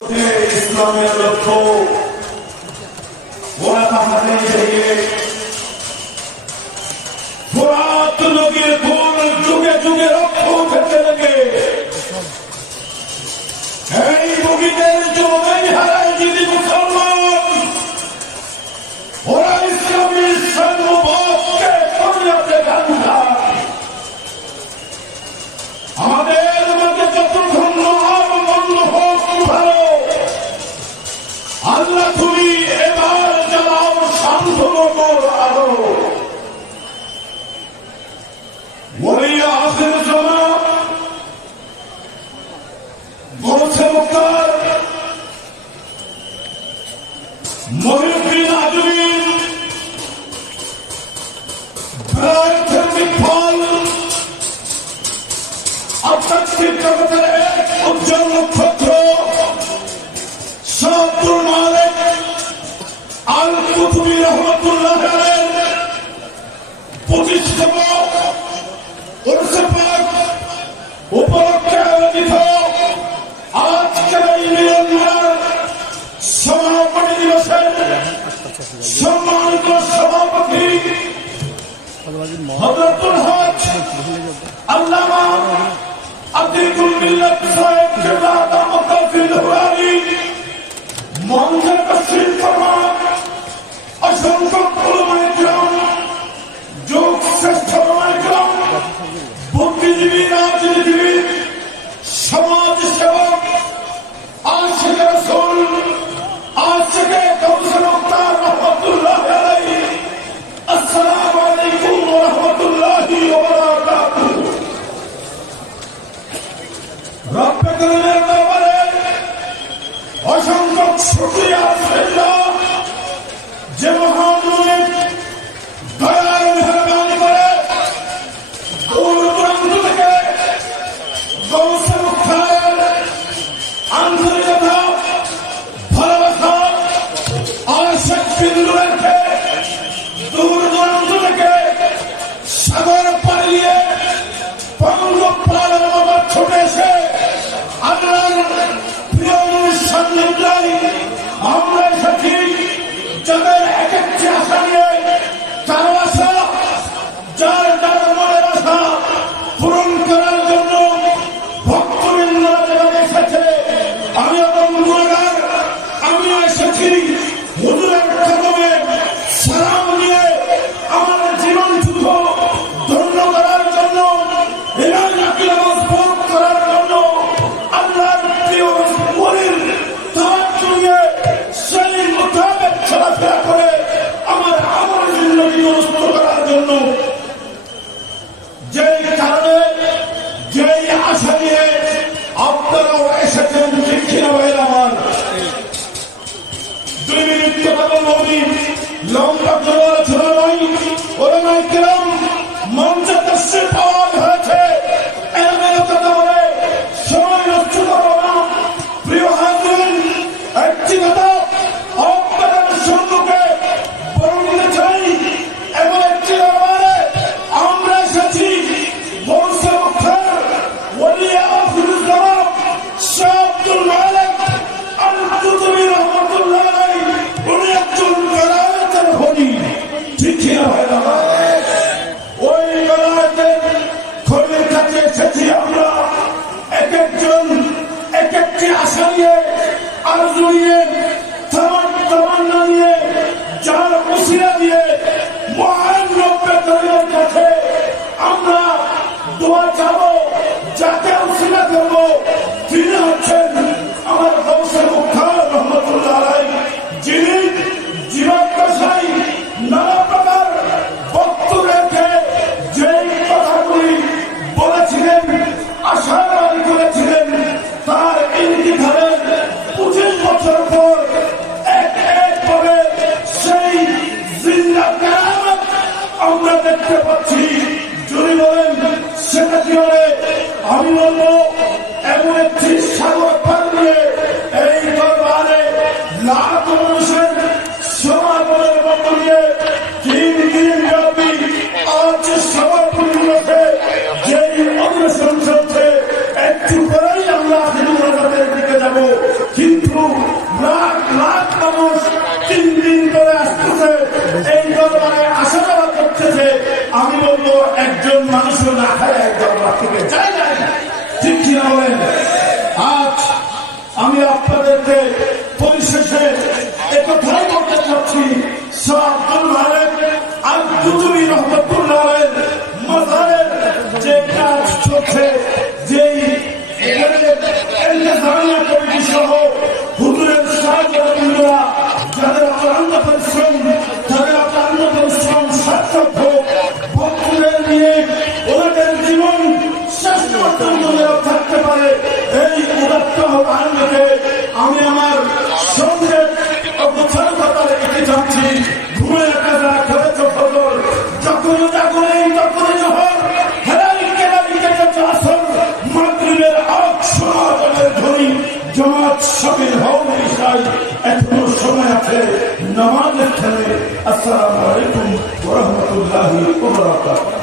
ইসলামের লক্ষ্য ওরা তাহারে পুরাত নদীর ফুল যুগে যুগে রক্ত উঠেছে লেগে এই বগিদের জমি হারায় যদি মুসলমান ওরা ইসলামী সর্বভাবকে পরিণতে গান্ধা আমাদের মধ্যে যতক্ষণ আর বন্ধ হোক ভালো আল্লাহ তুমি এবার জ্বালাও শান্ত আরো ওলিয়া আখের জমা গৌসে মুক্তার মহিউদ্দিন আজমি বেলায়েতের বিফল আধ্যাত্মিক জগতের এক উজ্জ্বল নক্ষত্র শাহআব্দুল মালিক আল কুতুবী রহমাতুল্লাহ আলাইহি 25তম উরসে পাক উপলক্ষে আয়োজিত আজকের এই মিলনমেলার সমাপনী দিবসের সম্মানিত সভাপতি হযরতুল হজ আল্লামা আতিকুল মিল্লাত সাহেব কেবলা দামাত ফিল হুরানি মঞ্চে তশরিফ ফরমান অসংখ্য উলামায়ে কিরাম যুগ শ্রেষ্ঠ উলামায়ে কিরাম বুদ্ধিজীবী রাজনীতিবিদ সমাজ সেবক আশিকে রাসূল আশিকে গৌসে মুক্তার রহমাতুল্লাহ আলাইহি আসসালামু আলাইকুম ওয়া রাহমাতুল্লাহি ওয়া বারাকাতুহু রব্বে কারীমের দরবারে অসংখ্য শুকরিয়া আলহামদুলিল্লাহ যে মহান মালিক দয়ার মেহেরবানি করে দূর দূরান্ত থেকে গৌসে মুক্তার আন্তরিকতা ভালোবাসা আশিক বিন্দুকে দূর দূরান্ত থেকে সাগর পাড়ি দিয়ে বঙ্গোপসাগরের মতো ছুটে এসে আল্লাহর প্রিয় অনুষ্ঠান নির্ণয় আমরা এসেছি যাদের এক একটি আশা নিয়ে তার আশা যার যার মনের আশা পূরণ করার জন্য ভক্তবৃন্দরা যেভাবে এসেছে আমি গুণাগার আমিও এসেছি হুজুরের কদমে সালাম নিয়ে আমার জীবন যুদ্ধ ধন্য করার জন্য ইলাহি মজবুত করার জন্য আল্লাহর প্রিয় ওলির তাওয়াজ্জু নিয়ে সেই মোতাবেক চলাফেরা করে আমার আমল জিন্দেগি নষ্ট করার জন্য যেই কারণে যেই আশা নিয়ে আপনারাও এসেছেন ঠিক কিনা ভাই আমার 2 মিনিট কথা বলবি লম্বা আলোচনা নয় ওলামায়ে কেরাম মঞ্চে তশরিফ পাওয়ার হয়েছে এমন কথা বলে সময় নষ্ট করবো না প্রিয় হাজিরিন একটি কথা আপনাদের সম্মুখে বলে দিতে চাই এমন একটি দরবারে আমরা এসেছি গৌসে মুক্তার ওলিয়া আখিরুল জামান শাহআব্দুল মালিক আল কুতুবী রহমাতুল্লাহ আলাইহি উনি একজন বেলায়েতের খনি ঠিক কিনা ভাই ওই বেলায়েতের খনির কাছে এসেছি আমরা এক একজন এক একটি আশা নিয়ে আরজু নিয়ে তামান্না নিয়ে যার উসিলা দিয়ে মহান রব্বে কারীমের কাছে আমরা দোয়া চাবো যাকে উসিলা করবো তিনি হচ্ছেন আমার গৌসে মুক্তার রহমাতুল্লাহ আলাইহি যিনি জীবদ্দশায় নানা প্রকার ভক্তদেরকে যেই কথাগুলি বলেছিলেন আশাবাদী করেছিলেন তার ইন্তিকালের 25 বছর পর এক এক করে সেই জিন্দা কিয়ামত আমরা দেখতে পাচ্ছি যদি বলেন সেটা কি হবে আমি বলবো এমন একটি সাগর পার দিয়ে এই দরবারে লাখ মানুষের সমাগমের মধ্য দিয়ে 3 দিন ব্যাপী আজ সভাপতি দিবসে যেই অগ্রসর চলছে একটু পরেই আমরা দিকে যাব কিন্তু মানুষ 3 দিন ধরে আসতেছে, এই দরবারে আসা যাওয়া করতেছে। আমি বলবো একজন মানুষও না খায় এক দরবার থেকে যায় না, ঠিক কিনা বলেন? আজ আমি আপনাদেরকে পরিশেষে একথাই বলতে চাচ্ছি, শাহ আব্দুল মালেক আর কুতুবী রহমতুল্লাহ আলাইহির মাজারের যে কাজ চলছে, যেই জামিয়া কমিটি সহ হুজুরের সাহায্যরা যাদের অক্লান্ত পরিশ্রম, তাদের অক্লান্ত পরিশ্রম সার্থক হোক, ভক্তদের নিয়ে ওনাদের জীবন শ্রেষ্ঠ থাকতে পারে, এই উদাত্ত আহ্বানকে আমি আমার সঙ্গে অবচারকতা রেখে যাচ্ছি। ঘুমের কাজা করেছ ফজর, যখন জাগরেই তখনই জোহর, হেরাই কেরাই কেটেছে আসর, মাগরিবের আগ সমাগমের ধ্বনি, জামাত শামিল হও ইশায়, এখনো সময় আছে নামাজের খেলে। আসসালামু আলাইকুম ওয়া রাহমাতুল্লাহি ওয়া বারাকাতুহু।